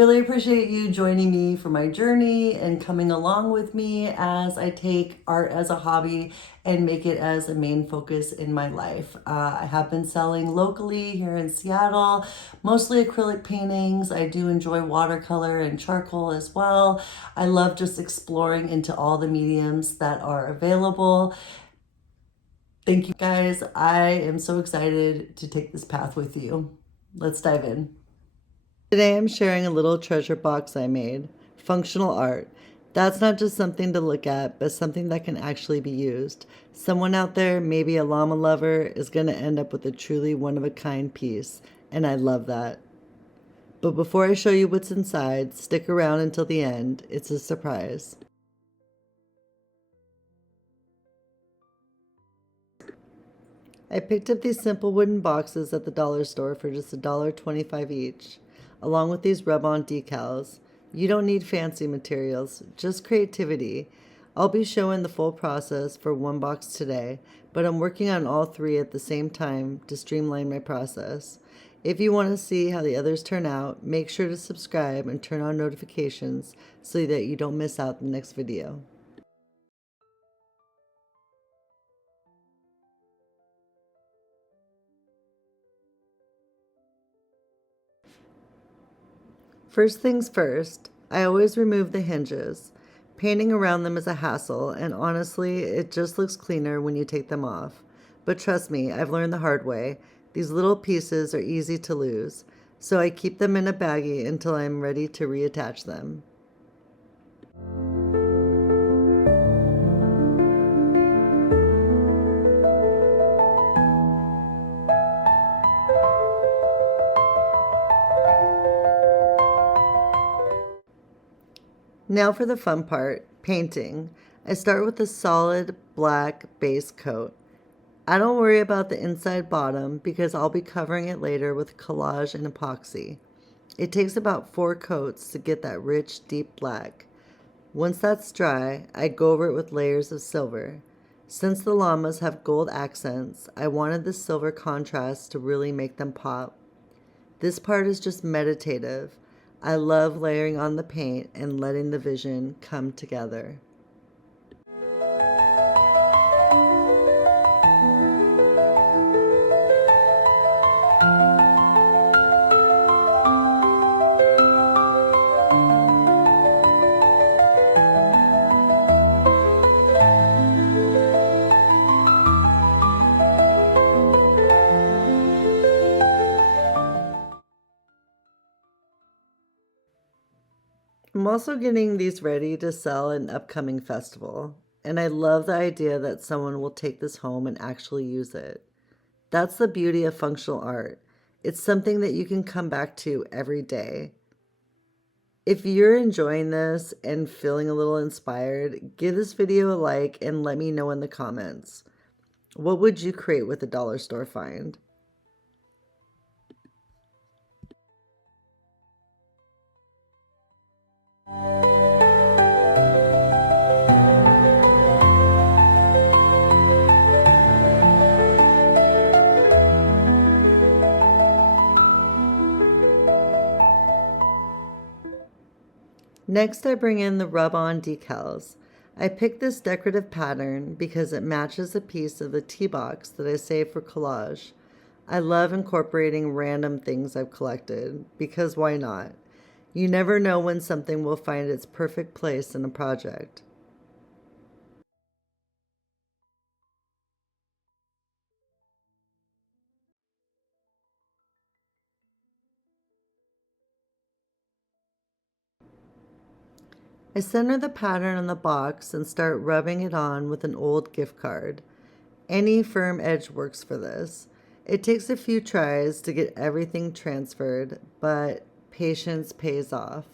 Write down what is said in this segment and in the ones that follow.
Really appreciate you joining me for my journey and coming along with me as I take art as a hobby and make it as a main focus in my life. I have been selling locally here in Seattle, mostly acrylic paintings. I do enjoy watercolor and charcoal as well. I love just exploring into all the mediums that are available. Thank you guys. I am so excited to take this path with you. Let's dive in. Today I'm sharing a little treasure box I made, functional art. That's not just something to look at, but something that can actually be used. Someone out there, maybe a llama lover, is going to end up with a truly one-of-a-kind piece, and I love that. But before I show you what's inside, stick around until the end. It's a surprise. I picked up these simple wooden boxes at the dollar store for just $1.25 each, along with these rub-on decals. You don't need fancy materials, just creativity. I'll be showing the full process for one box today, but I'm working on all three at the same time to streamline my process. If you want to see how the others turn out, make sure to subscribe and turn on notifications so that you don't miss out the next video. First things first, I always remove the hinges. Painting around them is a hassle, and honestly, it just looks cleaner when you take them off. But trust me, I've learned the hard way. These little pieces are easy to lose, so I keep them in a baggie until I'm ready to reattach them. Now for the fun part, painting. I start with a solid black base coat. I don't worry about the inside bottom because I'll be covering it later with collage and epoxy. It takes about 4 coats to get that rich, deep black. Once that's dry, I go over it with layers of silver. Since the llamas have gold accents, I wanted the silver contrast to really make them pop. This part is just meditative. I love layering on the paint and letting the vision come together. I'm also getting these ready to sell at an upcoming festival, and I love the idea that someone will take this home and actually use it. That's the beauty of functional art. It's something that you can come back to every day. If you're enjoying this and feeling a little inspired, give this video a like and let me know in the comments. What would you create with a dollar store find? Next, I bring in the rub-on decals. I picked this decorative pattern because it matches a piece of the tea box that I saved for collage. I love incorporating random things I've collected, because why not? You never know when something will find its perfect place in a project. I center the pattern on the box and start rubbing it on with an old gift card. Any firm edge works for this. It takes a few tries to get everything transferred, but patience pays off.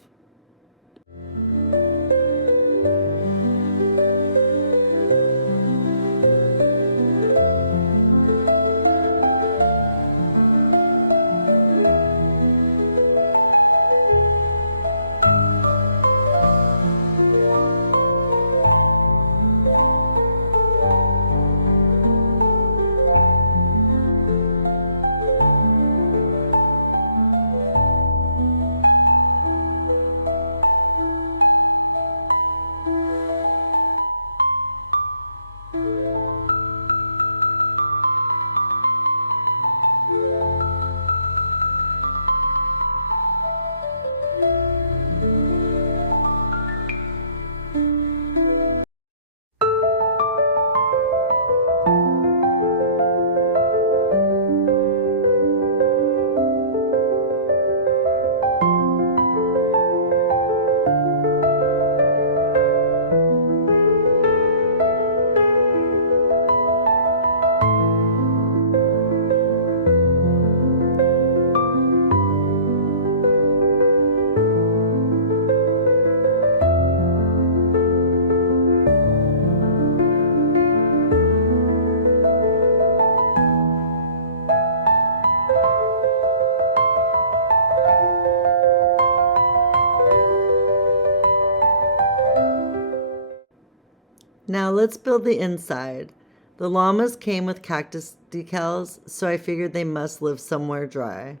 Now let's build the inside. The llamas came with cactus decals, so I figured they must live somewhere dry.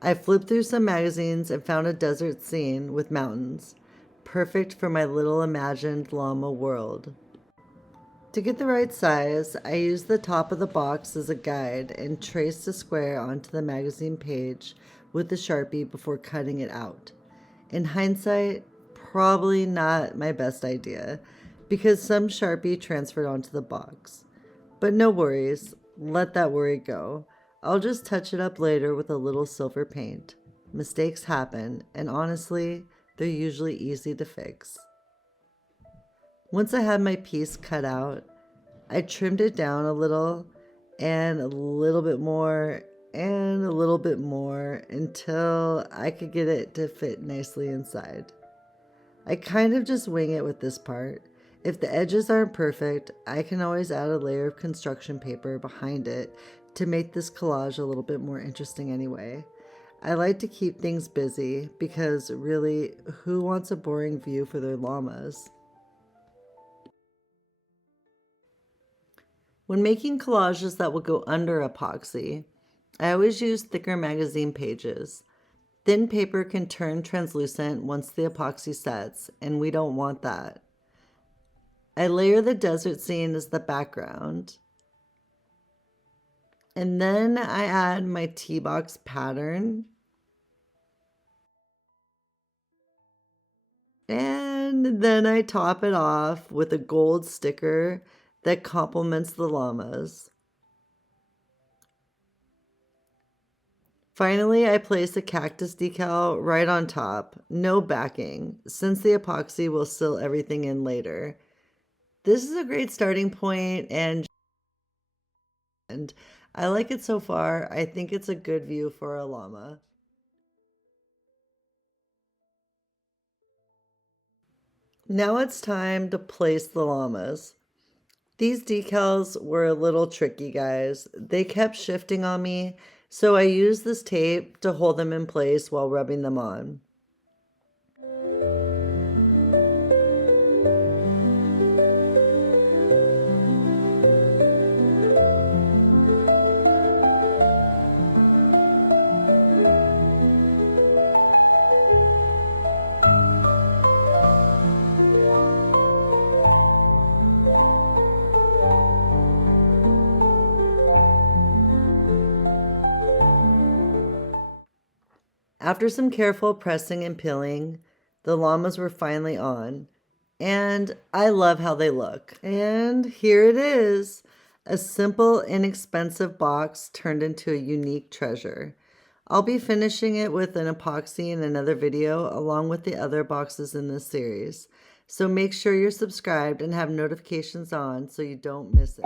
I flipped through some magazines and found a desert scene with mountains, perfect for my little imagined llama world. To get the right size, I used the top of the box as a guide and traced a square onto the magazine page with the Sharpie before cutting it out. In hindsight, probably not my best idea because some Sharpie transferred onto the box. But no worries, let that worry go. I'll just touch it up later with a little silver paint. Mistakes happen, and honestly, they're usually easy to fix. Once I had my piece cut out, I trimmed it down a little and a little bit more and a little bit more until I could get it to fit nicely inside. I kind of just wing it with this part. If the edges aren't perfect, I can always add a layer of construction paper behind it to make this collage a little bit more interesting anyway. I like to keep things busy because really, who wants a boring view for their llamas? When making collages that will go under epoxy, I always use thicker magazine pages. Thin paper can turn translucent once the epoxy sets, and we don't want that. I layer the desert scene as the background. And then I add my T-box pattern. And then I top it off with a gold sticker that complements the llamas. Finally, I place a cactus decal right on top, no backing, since the epoxy will seal everything in later. This is a great starting point, and I like it so far. I think it's a good view for a llama. Now it's time to place the llamas. These decals were a little tricky, guys. They kept shifting on me, so I used this tape to hold them in place while rubbing them on. After some careful pressing and peeling, the llamas were finally on, and I love how they look. And here it is, a simple, inexpensive box turned into a unique treasure. I'll be finishing it with an epoxy in another video along with the other boxes in this series. So make sure you're subscribed and have notifications on so you don't miss it.